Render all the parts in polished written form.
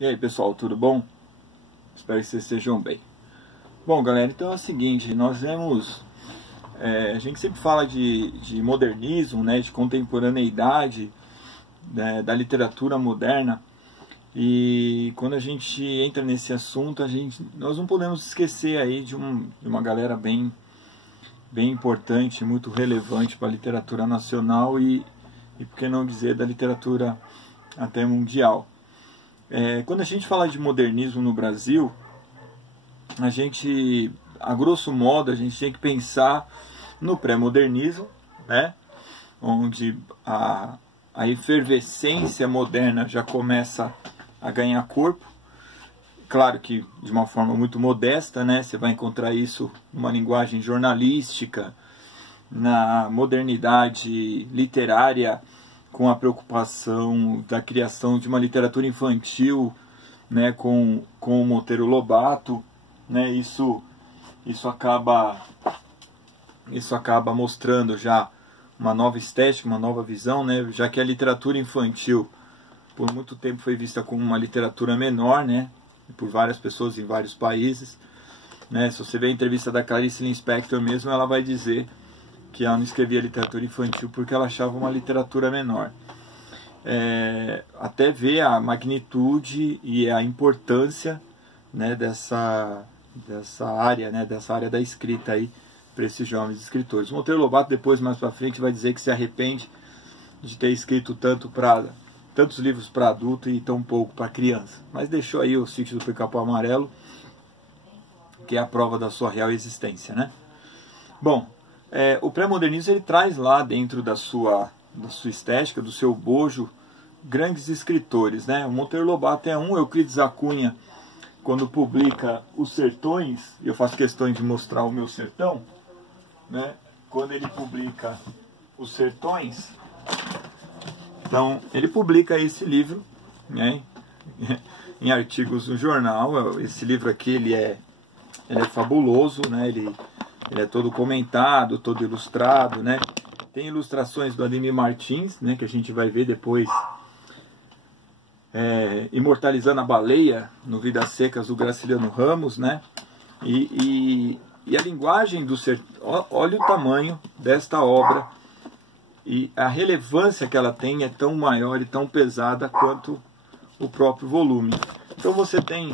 E aí pessoal, tudo bom? Espero que vocês estejam bem. Bom galera, então é o seguinte, nós vemos, a gente sempre fala de modernismo, né, de contemporaneidade, né, da literatura moderna. E quando a gente entra nesse assunto, nós não podemos esquecer aí de uma galera bem importante, muito relevante para a literatura nacional e por que não dizer da literatura até mundial. Quando a gente fala de modernismo no Brasil, a grosso modo, a gente tem que pensar no pré-modernismo, né, onde a efervescência moderna já começa a ganhar corpo. Claro que de uma forma muito modesta, né? Você vai encontrar isso numa linguagem jornalística, na modernidade literária, com a preocupação da criação de uma literatura infantil, né? Com o Monteiro Lobato, né? Isso acaba mostrando já uma nova estética, uma nova visão, né? Já que a literatura infantil por muito tempo foi vista como uma literatura menor, né? Por várias pessoas em vários países, né? Se você ver a entrevista da Clarice Lispector mesmo, ela vai dizer que ela não escrevia literatura infantil porque ela achava uma literatura menor. Até ver a magnitude e a importância, né, dessa área, né, dessa área da escrita aí para esses jovens escritores. O Monteiro Lobato depois, mais para frente, vai dizer que se arrepende de ter escrito tantos livros para adulto e tão pouco para criança. Mas deixou aí o Sítio do Pica-Pau Amarelo, que é a prova da sua real existência, né? Bom, o pré-modernismo ele traz lá dentro da sua estética, do seu bojo, grandes escritores, né? O Monteiro Lobato é um, Euclides da Cunha, quando publica Os Sertões, e eu faço questão de mostrar o meu sertão, né? Quando ele publica Os Sertões, então ele publica esse livro, né, em artigos no jornal. Esse livro aqui ele é fabuloso, né, ele é todo comentado, todo ilustrado, né. Tem ilustrações do Ademir Martins, né, que a gente vai ver depois, imortalizando a baleia no Vidas Secas do Graciliano Ramos, né. E a linguagem do sertão, olha o tamanho desta obra. E a relevância que ela tem é tão maior e tão pesada quanto o próprio volume. Então você tem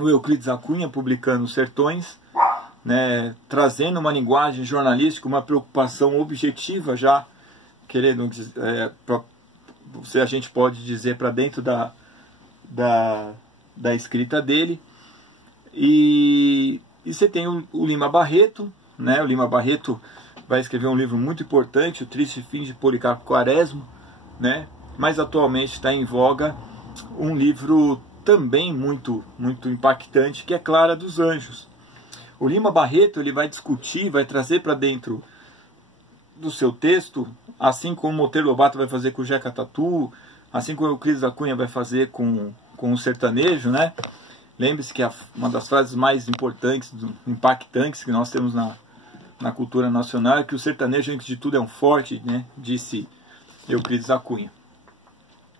o Euclides da Cunha publicando Os Sertões, né, trazendo uma linguagem jornalística, uma preocupação objetiva já, querendo a gente pode dizer para dentro da escrita dele. E você tem o Lima Barreto, né, o Lima Barreto vai escrever um livro muito importante, O Triste Fim de Policarpo Quaresma, né? Mas atualmente está em voga um livro também muito impactante, que é Clara dos Anjos. O Lima Barreto ele vai discutir, vai trazer para dentro do seu texto, assim como o Monteiro Lobato vai fazer com o Jeca Tatu, assim como o Euclides da Cunha vai fazer com o sertanejo, né? Lembre-se que uma das frases mais importantes, impactantes que nós temos na cultura nacional é que o sertanejo, antes de tudo, é um forte, né? Disse Euclides da Cunha.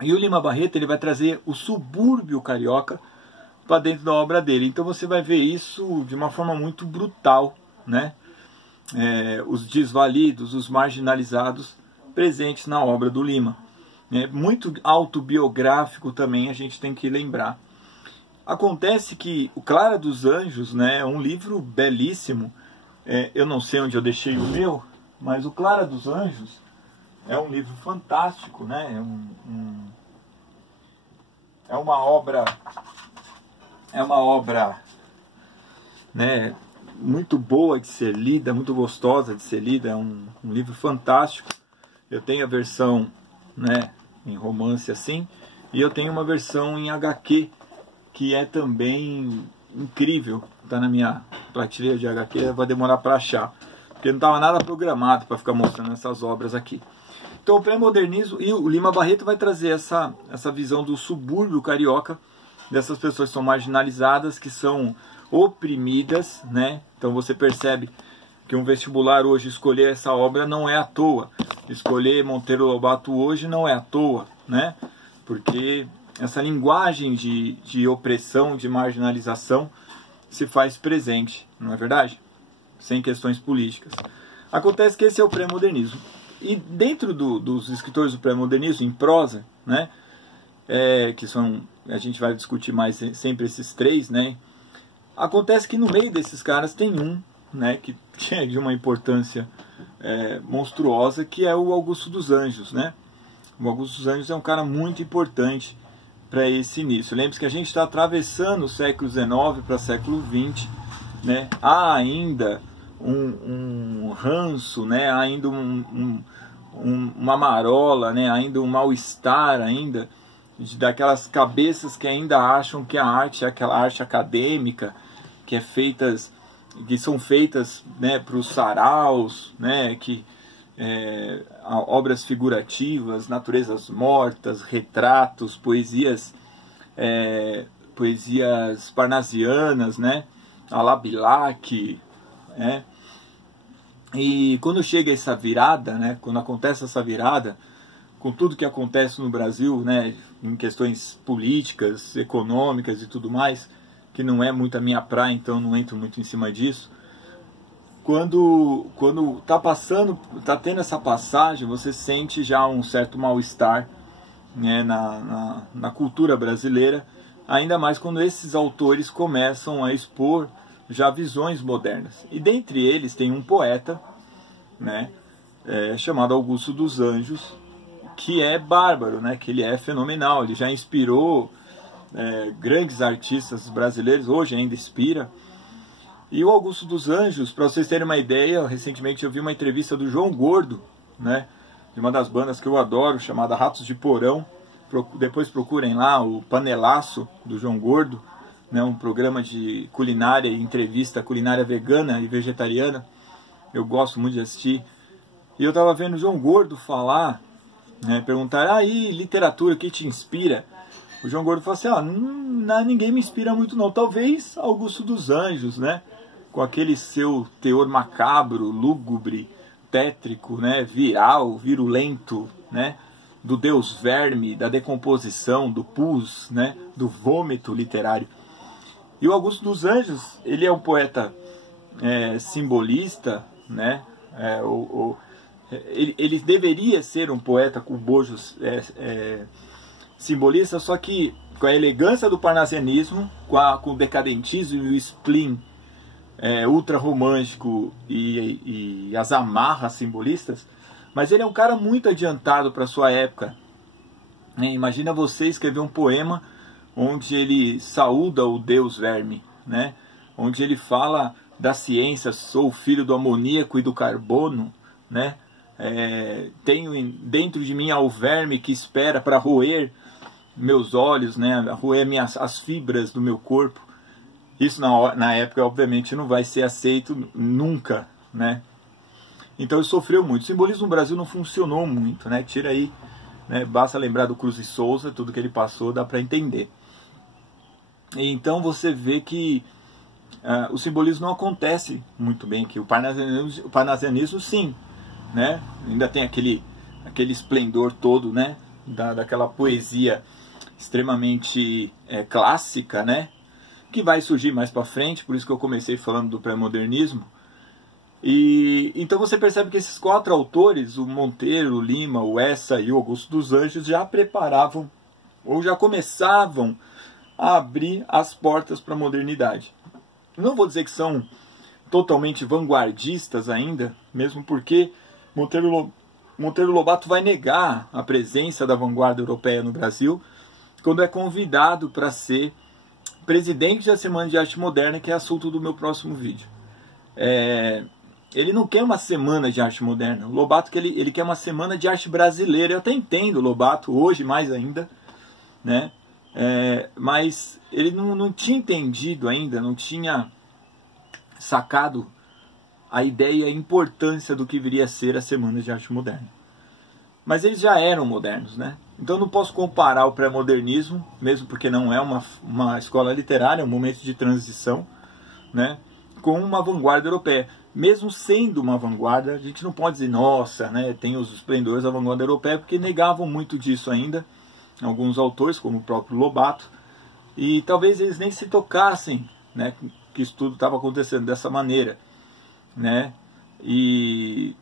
E o Lima Barreto ele vai trazer o subúrbio carioca para dentro da obra dele. Então você vai ver isso de uma forma muito brutal, né? Os desvalidos, os marginalizados presentes na obra do Lima. Muito autobiográfico também, a gente tem que lembrar. Acontece que o Clara dos Anjos, né, é um livro belíssimo. Eu não sei onde eu deixei o meu, mas o Clara dos Anjos é um livro fantástico, né? É uma obra, né, muito boa de ser lida, muito gostosa de ser lida. É um livro fantástico. Eu tenho a versão, né, em romance assim, e eu tenho uma versão em HQ que é também incrível. Está na minha prateleira de HQ, vai demorar para achar, porque não estava nada programado para ficar mostrando essas obras aqui. Então o pré-modernismo, e o Lima Barreto vai trazer essa visão do subúrbio carioca, dessas pessoas que são marginalizadas, que são oprimidas, né? Então você percebe que um vestibular hoje escolher essa obra não é à toa. Escolher Monteiro Lobato hoje não é à toa, né? Porque essa linguagem de opressão, de marginalização se faz presente, não é verdade? Sem questões políticas. Acontece que esse é o pré-modernismo. E dentro dos escritores do pré-modernismo, em prosa, né, que são, a gente vai discutir mais sempre esses três, né, acontece que no meio desses caras tem um, né, que é de uma importância monstruosa, que é o Augusto dos Anjos, né? O Augusto dos Anjos é um cara muito importante para esse início. Lembre-se que a gente está atravessando o século XIX para o século XX, né? Há ainda um ranço, né? Há ainda uma marola, né? Ainda um mal-estar ainda daquelas cabeças que ainda acham que a arte é aquela arte acadêmica que são feitas, né, para os saraus, né, obras figurativas, naturezas mortas, retratos, poesias parnasianas, né, a la Bilac, né. E quando chega essa virada, né, quando acontece essa virada, com tudo que acontece no Brasil, né, em questões políticas, econômicas e tudo mais, que não é muito a minha praia, então não entro muito em cima disso. Quando tá tendo essa passagem, você sente já um certo mal-estar, né, na cultura brasileira, ainda mais quando esses autores começam a expor já visões modernas. E dentre eles tem um poeta, né, chamado Augusto dos Anjos, que é bárbaro, né, que ele é fenomenal, ele já inspirou grandes artistas brasileiros, hoje ainda inspira. E o Augusto dos Anjos, para vocês terem uma ideia, recentemente eu vi uma entrevista do João Gordo, né, de uma das bandas que eu adoro, chamada Ratos de Porão. Depois procurem lá o Panelaço do João Gordo, né, um programa de culinária e entrevista culinária vegana e vegetariana. Eu gosto muito de assistir. E eu estava vendo o João Gordo falar, né, perguntar, aí, literatura, o que te inspira? O João Gordo falou assim, ninguém me inspira muito não, talvez Augusto dos Anjos, né, com aquele seu teor macabro, lúgubre, tétrico, né, viral, virulento, né, do deus verme, da decomposição, do pus, né, do vômito literário. E o Augusto dos Anjos, ele é um poeta simbolista, né, ele deveria ser um poeta com bojos simbolista, só que com a elegância do parnasianismo, com o decadentismo e o spleen ultra romântico e as amarras simbolistas, mas ele é um cara muito adiantado para sua época. Imagina você escrever um poema onde ele saúda o deus verme, né? Onde ele fala da ciência, sou filho do amoníaco e do carbono, né? Tenho dentro de mim ao verme que espera para roer meus olhos, né? Roer as fibras do meu corpo. Isso na época obviamente não vai ser aceito nunca, né? Então ele sofreu muito. O simbolismo no Brasil não funcionou muito, né? Tira aí, né? Basta lembrar do Cruz e Souza, tudo que ele passou dá para entender. E então você vê que o simbolismo não acontece muito bem aqui. O parnasianismo sim, né? Ainda tem aquele esplendor todo, né? Daquela poesia extremamente clássica, né? Que vai surgir mais para frente, por isso que eu comecei falando do pré-modernismo. E então você percebe que esses quatro autores, o Monteiro, o Lima, o Essa e o Augusto dos Anjos, já preparavam ou já começavam a abrir as portas para a modernidade. Não vou dizer que são totalmente vanguardistas ainda, mesmo porque Monteiro Lobato vai negar a presença da vanguarda europeia no Brasil quando é convidado para ser presidente da Semana de Arte Moderna, que é assunto do meu próximo vídeo. Ele não quer uma semana de arte moderna. O Lobato ele quer uma semana de arte brasileira. Eu até entendo o Lobato, hoje mais ainda, né? Mas ele não tinha entendido ainda, não tinha sacado a ideia e a importância do que viria a ser a Semana de Arte Moderna. Mas eles já eram modernos, né? Então eu não posso comparar o pré-modernismo, mesmo porque não é uma escola literária, é um momento de transição, né, com uma vanguarda europeia. Mesmo sendo uma vanguarda, a gente não pode dizer, nossa, né, tem os esplendores da vanguarda europeia, porque negavam muito disso ainda, alguns autores, como o próprio Lobato, e talvez eles nem se tocassem, né, que isso tudo estava acontecendo dessa maneira, né? E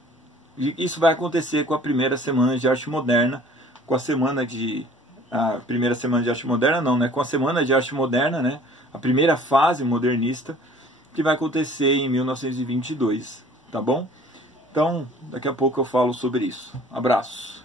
isso vai acontecer com a primeira semana de arte moderna, com a primeira semana de arte moderna não, né? Com a semana de arte moderna, né? A primeira fase modernista, que vai acontecer em 1922, tá bom? Então, daqui a pouco eu falo sobre isso. Abraço!